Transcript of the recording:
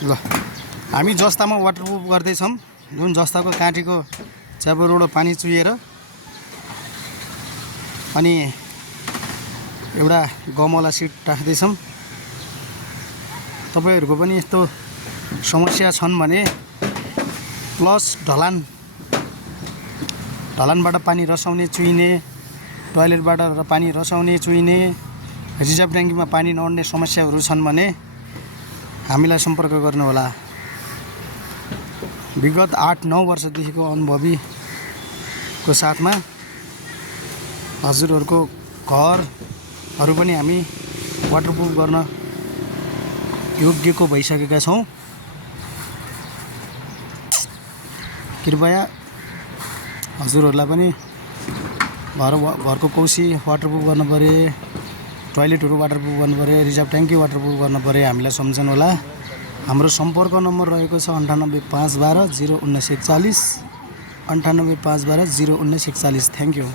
ल हामी जस्तामा वाटरप्रुफ गर्दैछौँ। जुन जस्ताको काँटीको च्यापुरोबाट पानी चुहिएर अनि एउटा गमला सिट राख्दैछौँ। तपाईँहरूको पनि यस्तो समस्या छन् भने प्लस ढलानबाट पानी रसाउने चुहिने, टोयलेटबाट पानी रसाउने चुहिने, रिजर्भ ट्याङ्कीमा पानी नअड्ने समस्याहरू छन् भने हामीलाई सम्पर्क गर्नुहोला। विगत 8-9 वर्षदेखिको अनुभवीको साथमा हजुरहरूको घरहरू पनि हामी वाटरप्रुफ गर्न योग्यको भइसकेका छौँ। कृपया हजुरहरूलाई पनि घरको कौसी वाटरप्रुफ गर्नु परे, टोयलेटहरू वाटरप्रुफ गर्नु परे, रिजर्भ ट्याङ्की वाटरप्रुफ गर्नु परे हामीलाई सम्झनु होला। हाम्रो सम्पर्क नम्बर रहेको छ 98 512 01941, 98 512 01941। Thank you.